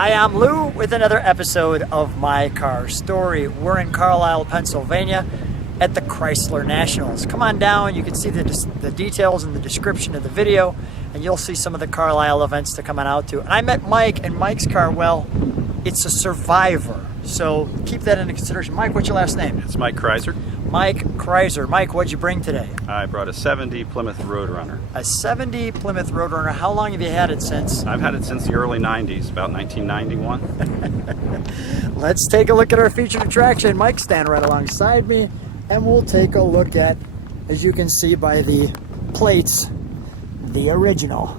Hi, I'm Lou with another episode of My Car Story. We're in Carlisle, Pennsylvania at the Chrysler Nationals. Come on down, you can see the details in the description of the video, and you'll see some of the Carlisle events to come on out to. And I met Mike, and Mike's car, well, it's a Survivor. So keep that into consideration. Mike, what's your last name? It's Mike Kreiser. Mike Kreiser. Mike, what'd you bring today? I brought a 70 Plymouth Road Runner. A 70 Plymouth Road Runner. How long have you had it since? I've had it since the early 90s, about 1991. Let's take a look at our featured attraction. Mike's standing right alongside me, and we'll take a look at, as you can see by the plates, the original.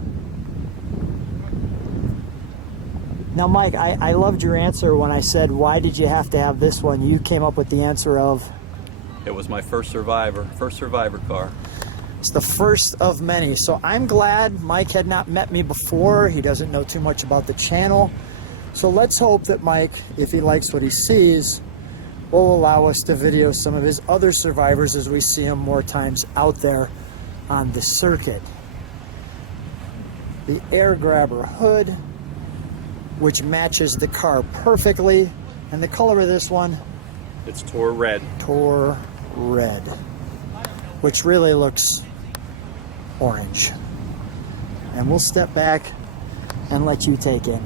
Now, Mike, I loved your answer when I said, why did you have to have this one? You came up with the answer of... It was my first Survivor car. It's the first of many. So I'm glad Mike had not met me before. He doesn't know too much about the channel. So let's hope that Mike, if he likes what he sees, will allow us to video some of his other Survivors as we see him more times out there on the circuit. The air grabber hood, which matches the car perfectly. And the color of this one? It's Torred red. Torred red, which really looks orange. And we'll step back and let you take in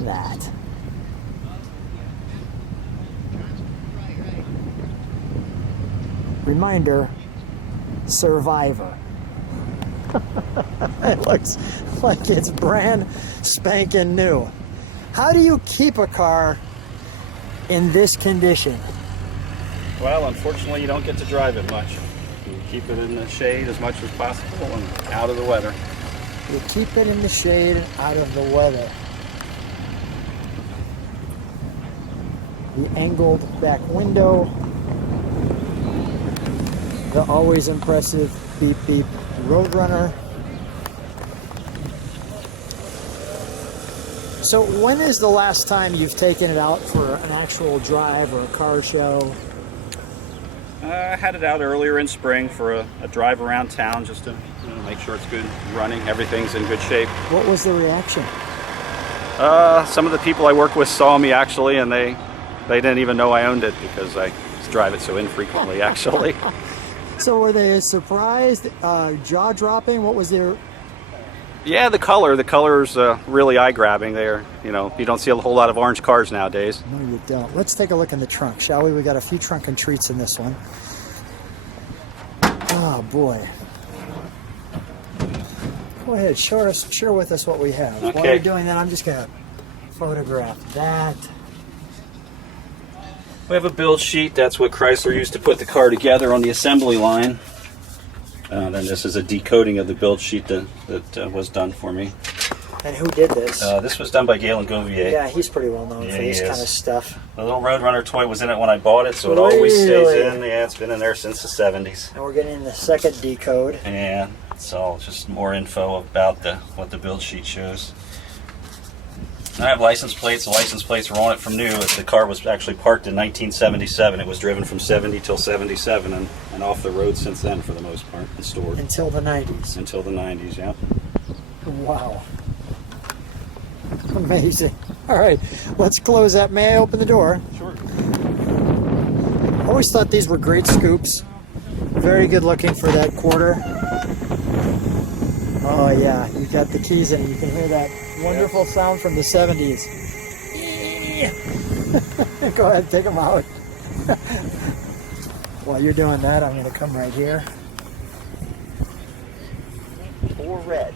that. Reminder, Survivor. It looks like it's brand spanking new. How do you keep a car in this condition? Well, unfortunately, you don't get to drive it much. You keep it in the shade as much as possible and out of the weather. You keep it in the shade and out of the weather. The angled back window. The always impressive beep beep Road Runner. So when is the last time you've taken it out for an actual drive or a car show? I had it out earlier in spring for a drive around town just to make sure it's good running. Everything's in good shape. What was the reaction? Some of the people I work with saw me actually, and they didn't even know I owned it because I drive it so infrequently actually. So were they surprised, jaw-dropping? What was their... Yeah, the color's really eye-grabbing there. You know, you don't see a whole lot of orange cars nowadays. No, you don't. Let's take a look in the trunk, shall we? We got a few trunk and treats in this one. Oh, boy. Go ahead, share with us what we have. Okay. While you're doing that, I'm just going to photograph that. We have a build sheet. That's what Chrysler used to put the car together on the assembly line. Then this is a decoding of the build sheet that was done for me. And who did this? This was done by Galen Govier. Yeah, he's pretty well known for this kind of stuff. The little Road Runner toy was in it when I bought it, so it always stays in. Yeah, it's been in there since the 70s. And we're getting the second decode. Yeah, so just more info about what the build sheet shows. I have license plates. The license plates were on it from new. The car was actually parked in 1977. It was driven from 70 till 77 and off the road since then for the most part and stored. Until the 90s. Until the 90s, yeah. Wow. Amazing. All right, let's close that. May I open the door? Sure. I always thought these were great scoops. Very good looking for that quarter. Oh yeah, you got the keys in it. You can hear that wonderful sound from the 70s. Go ahead, take them out. While you're doing that, I'm going to come right here. Torred red.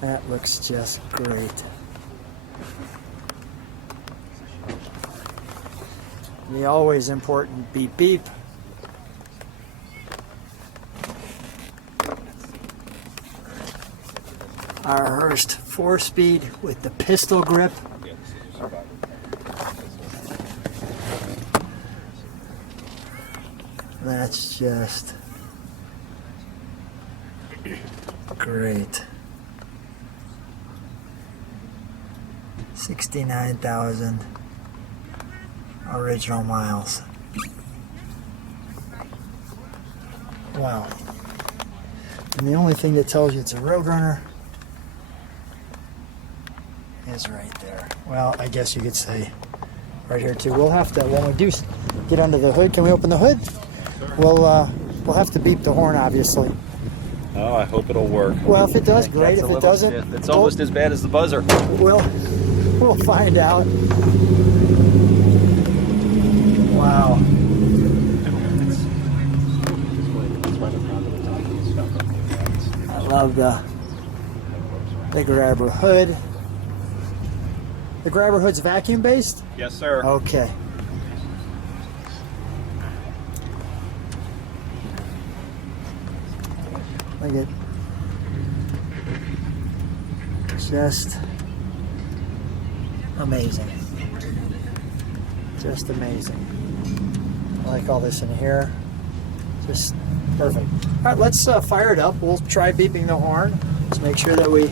That looks just great. The always important beep beep. Our Hurst 4-speed with the pistol grip. That's just great. 69,000 original miles. Wow. And the only thing that tells you it's a Road Runner is right there. Well, I guess you could say right here too. We'll have to, when we do get under the hood, can we open the hood? We'll have to beep the horn, obviously. Oh, I hope it'll work. Well, if it does, great. If it doesn't, yeah, it's almost as bad as the buzzer. We'll find out. Wow. I love the grabber hood. The grabber hood's vacuum based? Yes, sir. Okay. Look at just amazing. Just amazing. I like all this in here. Just perfect. All right, let's fire it up. We'll try beeping the horn. Let's make sure that we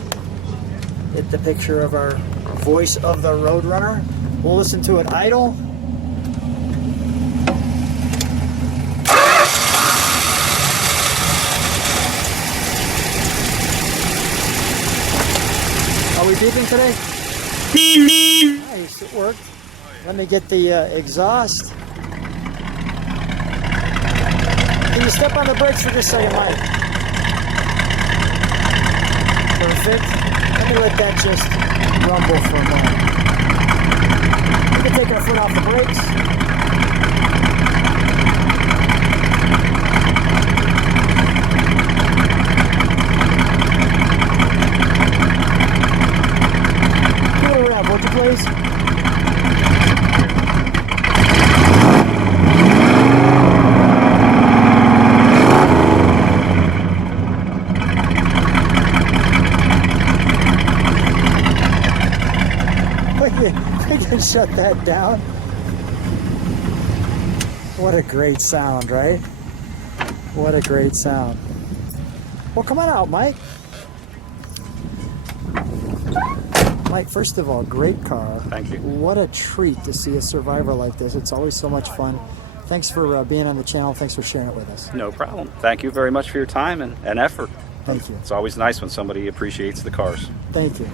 get the picture of our voice of the Road Runner. We'll listen to it idle. Are we beeping today? Nice, it worked. Let me get the exhaust. Can you step on the brakes for just a second, Mike? Perfect. Let me let that just rumble for a moment. We can take our foot off the brakes. Would you please? We can shut that down. What a great sound, right? What a great sound. Well, come on out, Mike. Mike, first of all, great car. Thank you. What a treat to see a survivor like this. It's always so much fun. Thanks for being on the channel. Thanks for sharing it with us. No problem. Thank you very much for your time and effort. Thank you. It's always nice when somebody appreciates the cars. Thank you.